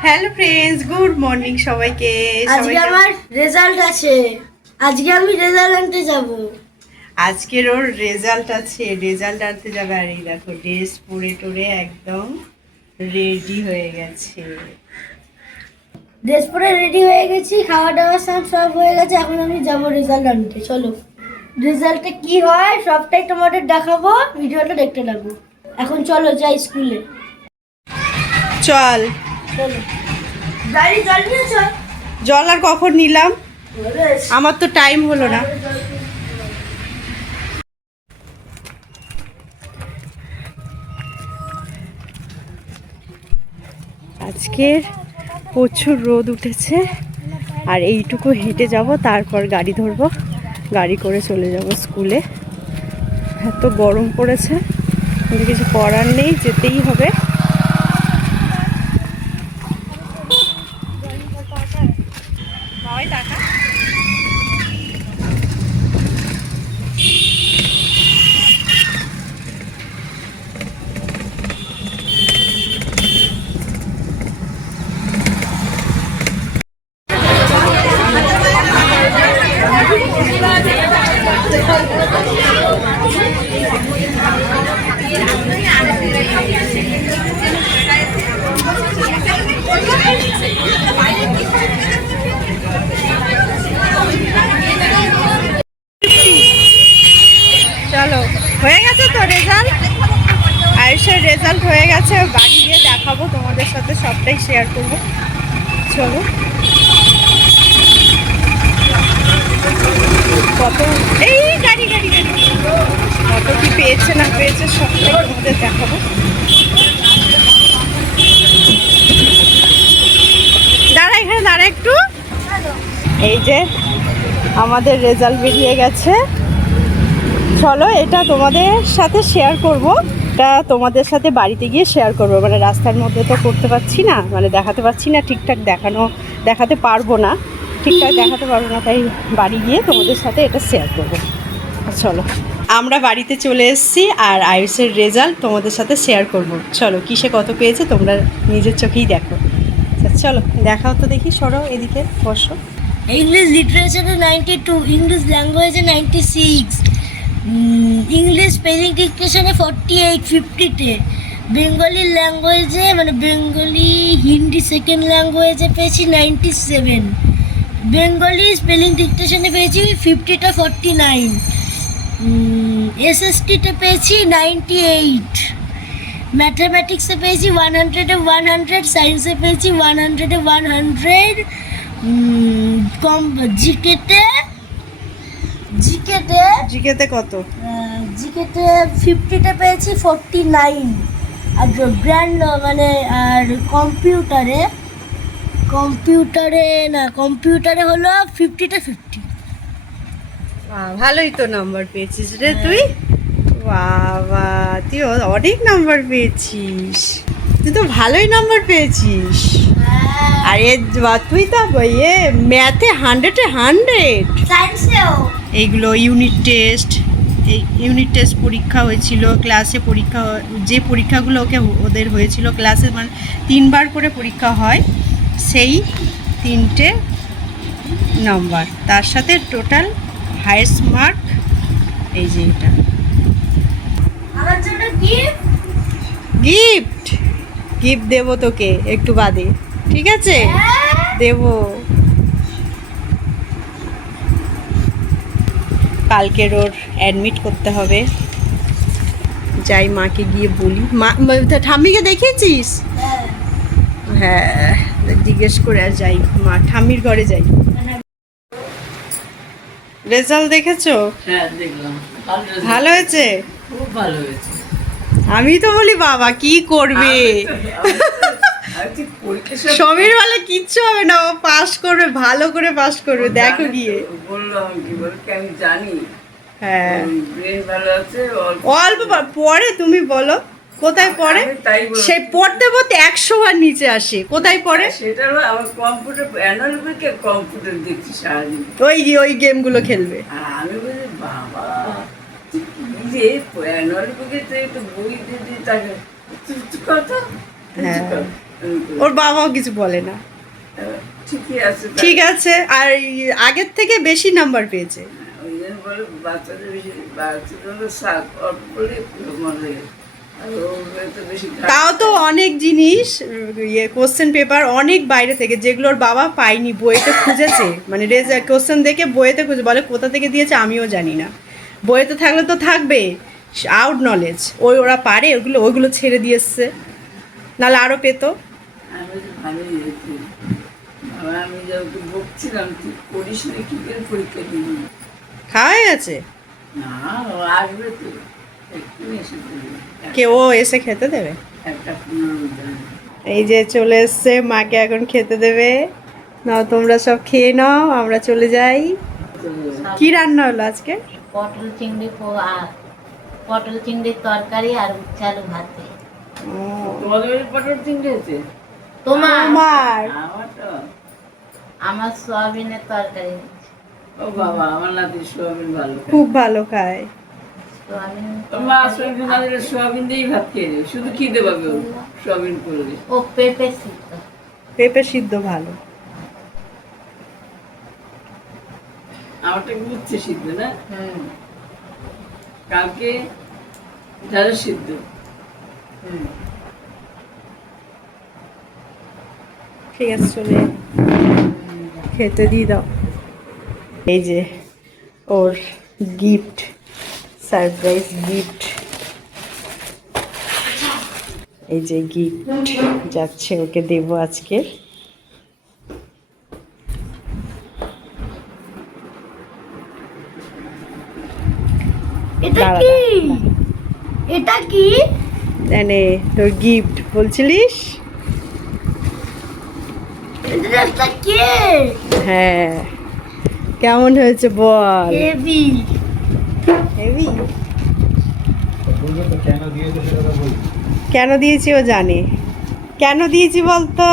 Hello friends, good morning সবাইকে। আজকে আমার রেজাল্ট আছে। আজকে আমি রেজাল্ট আনতে যাব। আজকের ওর রেজাল্ট আছে, রেজাল্ট আনতে যাবে। আর এই দেখো ড্রেস পরে টোরে একদম রেডি হয়ে গেছে। ড্রেস পরে রেডি হয়ে গেছি, খাওয়া দাওয়া সব হয়ে গেছে। এখন আমি যাব রেজাল্ট আনতে। চলো, রেজাল্টে কি হয় সবটাই তোমাদের দেখাবো, ভিডিওটা দেখতে লাগবো। এখন চলো যাই স্কুলে। চল। চলো, গাড়ি জল নিয়েছ? জল আর কখন নিলাম, আমার তো টাইম হলো না। আজকের প্রচুর রোদ উঠেছে, আর এইটুকু হেঁটে যাব, তারপর গাড়ি ধরবো, গাড়ি করে চলে যাব স্কুলে। এত গরম পড়েছে, কিন্তু কিছু করার নেই, যেতেই হবে। চলো, হয়ে গেছে তো রেজাল্ট। আয়ুষের রেজাল্ট হয়ে গেছে, বাড়ি গিয়ে দেখাবো, তোমাদের সাথে সবটাই শেয়ার করবো। চলো, কত এই গাড়ি গাড়ি গাড়ি কত কি পেয়েছে না পেয়েছে সবটাই তোমাদের দেখাবো। দাঁড়া, এখানে দাঁড়া একটু। এই যে আমাদের রেজাল্ট বেরিয়ে গেছে। চলো, এটা তোমাদের সাথে শেয়ার করব। এটা তোমাদের সাথে বাড়িতে গিয়ে শেয়ার করবো, মানে রাস্তার মধ্যে তো করতে পারছি না, মানে দেখাতে পারছি না ঠিকঠাক, দেখাতে পারবো না, ঠিকঠাক দেখাতে পারবো না, তাই বাড়ি গিয়ে তোমাদের সাথে এটা শেয়ার করবো। চলো, আমরা বাড়িতে চলে এসেছি, আর আয়ুষের রেজাল্ট তোমাদের সাথে শেয়ার করব। চলো, কিসে কত পেয়েছে তোমরা নিজের চোখেই দেখো। চলো দেখাও তো দেখি, সরাও এদিকে, বসো। ইংলিশ লিটারেচারে 92, ইংলিশ ল্যাঙ্গুয়েজে 96, ইংলিশ স্পেলিং ডিকটেশনে 48, 50-তে, বেঙ্গলি ল্যাঙ্গুয়েজে মানে বেঙ্গলি হিন্দি সেকেন্ড ল্যাঙ্গুয়েজে পেয়েছি 97, বেঙ্গলি স্পেলিং ডিকটেশনে পেয়েছি 50-টা 49, এসএসটিতে পেয়েছি 98, ম্যাথামেটিক্সে পেয়েছি 100-এ 100, সায়েন্সে পেয়েছি 100-এ 100, জিকেতে কত? জিকেতে 50-তে পেয়েছি 49, আর গ্র্যান্ড মানে আর কম্পিউটারে হলো 50-তে 50। ভালোই তো নাম্বার পেয়েছিস রে তুই। বাবা, তুই অনেক নাম্বার পেয়েছিস, তুই তো ভালোই নাম্বার পেয়েছিস। আরে তুই তো ম্যাথে 100-এ 100, সায়েন্সেও এইগুলো ইউনিট টেস্ট পরীক্ষা হয়েছিল, ক্লাসে পরীক্ষা, যে পরীক্ষাগুলো ওদের হয়েছিল ক্লাসে, মানে 3বার করে পরীক্ষা হয়, সেই 3টে নাম্বার, তার সাথে টোটাল হাইয়েস্ট মার্ক এই যে এটা। আমার জন্য গিফট দেবো তোকে একটু বাদে, ঠিক আছে? দেবো। কালকের ওর অ্যাডমিট করতে হবে, যাই মাকে গিয়ে বলি। মা, ঠাম্মিকে দেখিয়েছিস? হ্যাঁ, জিজ্ঞেস করে আর যাই, মা ঠাম্মির ঘরে যাই। রেজাল্ট দেখেছো? হ্যাঁ দেখলাম, ভালো হয়েছে, খুব ভালো হয়েছে। আমি তো বলি বাবা কি করবে, সমীর বলে কিচ্ছু হবে না, ও পাস করবে, ভালো করে পাস করবে, দেখো গিয়ে। বললাম কি বলতে, আমি জানি। হ্যাঁ, ব্রেন ভালো আছে, অল্প পড়ে, তুমি বলো কোথায় পড়ে? সে পড়তে পড়তে 100বার নিচে আসে, কোথায় পড়ে? সেটা হলো আমার কম্পিউটার অ্যানুয়াল উইকে কম্পিউটার দেখছি সারাদিন, ওই গেমগুলো খেলবে। আর আমি বলি বাবা যে অ্যানুয়াল উইকে তো একটু বই দিয়ে দিই তাকে, কথা হ্যাঁ, ওর বাবাও কিছু বলে না। ঠিকই আছে তাই। ঠিক আছে, আর আগের থেকে বেশি নাম্বার পেয়েছে। ওই জন্য বলে বাচ্চাদের বেশি, বাচ্চাদের শাক অল্প করে মনে হয়। আর ওগুলো তো বেশি তাও তো অনেক জিনিস কোশ্চেন পেপার অনেক বাইরে থেকে, যেগুলো ওর বাবা পায়নি, বইতে খুঁজেছে, মানে কোশ্চেন দেখে বইতে খুঁজে, বলে কোথা থেকে দিয়েছে আমিও জানি না। বইতে থাকলে তো থাকবে আউট নলেজ, ওরা পারে ওগুলো, ওইগুলো ছেড়ে দিয়ে এসছে, নাহলে আরও পেতো। আমি তো ভালোই হয়েছি। বাবা আমি যখন বকছিলাম তুই করিস না, কি করে পরীক্ষা দিবি? খাওয়া হয়ে গেছে? না ও আসবে তো, এক্ষুনি এসে দেবে। কে ও এসে খেতে দেবে? একটা পুনরুদ্ধার। এই যে চলে এসছে, মাকে এখন খেতে দেবে। নাও তোমরা সব খেয়ে নাও, আমরা চলে যাই। কি রান্না হলো আজকে? পটল চিংড়ি পটল চিংড়ির তরকারি আর উচ্ছে আলু ভাতে। তোমাদের ওই পটল চিংড়ি আছে? তোমার আমার আমার তো, আমার সয়াবিনের তরকারি। ও বাবা আমার নাতি সোয়াবিন ভালো খায়। খুব ভালো খায়। সোয়াবিন মা সোয়াবিন না দিলে সোয়াবিন দিয়েই ভাত খেয়ে নেবে, শুধু খিদে পাবে ওর সোয়াবিন করলে। ও পেঁপে সিদ্ধ। পেঁপে সিদ্ধ ভালো। আমারটা উচ্ছে সিদ্ধ না, হুম কালকে ঢেঁড়স সিদ্ধ। হুম। ঠিক আছে, চলে খেতে দিয়ে দাও। এই যে ওর গিফট, সারপ্রাইজ গিফট। এই যে গিফট যাচ্ছে, ওকে দেবো আজকে। এটা দাঁড়া, কি? এটা কি? এনে তোর গিফট বলছিলিস? এটা একটা কেক। হ্যাঁ, কেমন হয়েছে বল? হেভি। হেভি। কেন দিয়েছি ও জানে। কেন দিয়েছি বলতো?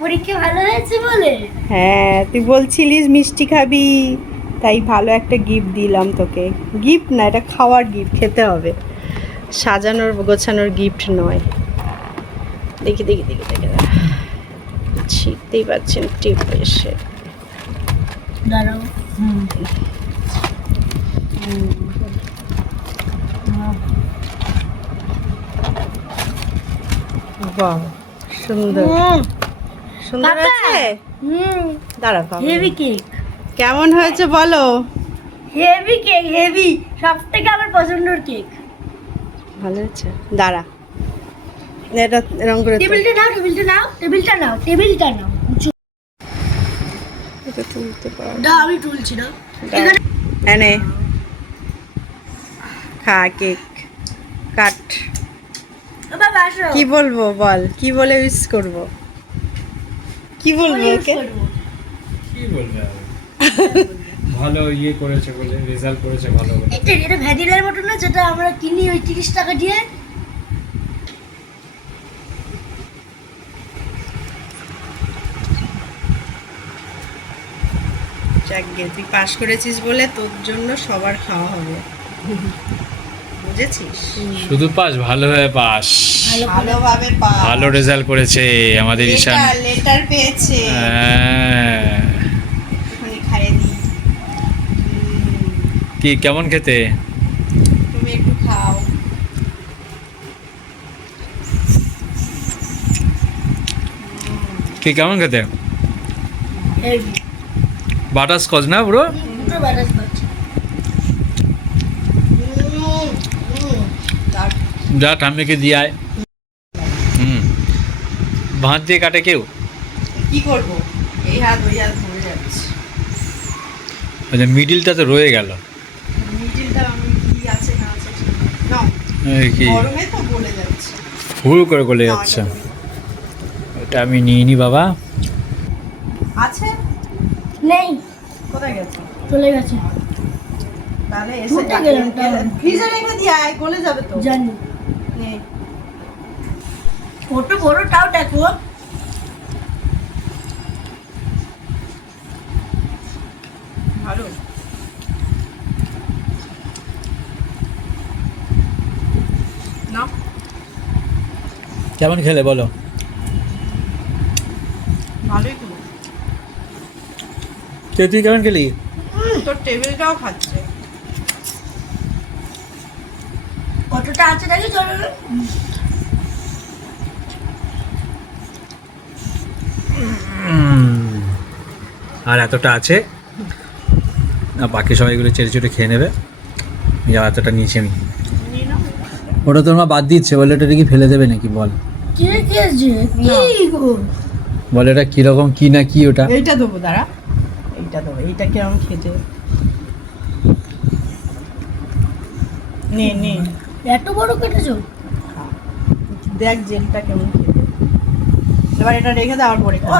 পরীক্ষা ভালো হয়েছে বলে। হ্যাঁ, তুই বলছিলিস মিষ্টি খাবি, তাই ভালো একটা গিফট দিলাম তোকে। গিফট না, এটা খাওয়ার গিফট, খেতে হবে, সাজানোর গোছানোর গিফট নয়। দেখি দেখি দেখি দেখি, ছিঁড়তেই পারছেন টিপ এসে। দাঁড়াও। বাহ, সুন্দর সুন্দর পাপা। আছে। দাঁড়া বাবা। Heavy cake. কেমন হয়েছে বলো? Heavy cake, heavy. সব থেকে আমার পছন্দের কেক। ভালো হয়েছে, দাঁড়া এটা এরকম করে তো। টেবিলটা নাও, টেবিলটা নাও, টেবিলটা নাও, টেবিলটা নাও। এটা তুলতে পারো? না আমি তুলছি না। দাও। এনে খা কেক, কাট। বাবা আসো। কি বলবো বল, কি বলে উইশ করব? কি বলবো ওকে? কি বলবে আর? ভালো ইয়ে করেছে বলে, রেজাল্ট করেছে ভালো বলে। এটা ভ্যানিলার মতো না, যেটা আমরা কিনি ওই 30 টাকা দিয়ে। যাকগে, তুই পাশ করেছিস বলে তোর জন্য সবার খাওয়া হবে, বুঝেছিস? শুধু পাস, ভালোভাবে পাস, ভালোভাবে পাস। ভালো রেজাল্ট করেছে আমাদের ঈশান। লেটার পেয়েছে। হ্যাঁ। একটুখানি খাইয়ে দিই। কি কেমন খেতে? তুমি একটু খাও। কি কেমন খেতে? হেভি। বাটার স্কচ না পুরো? দুটো ব্যাটাস পাচ্ছি। যা ঠাম্মিকে দিয়ে আয়। ভাঁজ দিয়ে কাটে কেউ? কি করবো, এই হাত ওই হাত ধরে যাচ্ছে। আচ্ছা, মিডিলটা তো রয়ে গেল। মিডিলটা আমি কি আছে না আছে ঠিক না। এই কি গরমে তো গলে যাচ্ছে। হুড় করে গলে না, যাচ্ছে। এটা তুমি- এটা আমি নিয়ে নি বাবা। আছে? নেই, কোথায় গেছে? চলে গেছে। তাহলে ধুতে গেলাম তাহলে। ফ্রিজে রেখে দিয়ে আয়, গলে যাবে তো। জানি। নে। ছোট বড়টাও দেখো। ভালো। না, কেমন খেলে বলো? ভালোই তো। তুই কেমন খেলি? তোর টেবিলটাও খাচ্ছে। কতটা আছে দেখি চলো। আর এতটা আছে, আর বাকি সবাই এগুলো চেটে চেটে খেয়ে নেবে। যা এতটা নিয়েছি আমি। ওটা তোর মা বাদ দিচ্ছে, বলে এটা কি ফেলে দেবে নাকি বল? কি খেয়েছে কি গো? বলে এটা কিরকম কি না কি ওটা। এইটা দেবো, দাঁড়া, এইটা দেবো। এইটা কিরকম খেতে, নে নে এত বড় কেটেছো? দেখ জেলটা কেমন খেতে। এবার এটা রেখে দেওয়ার পরে খা।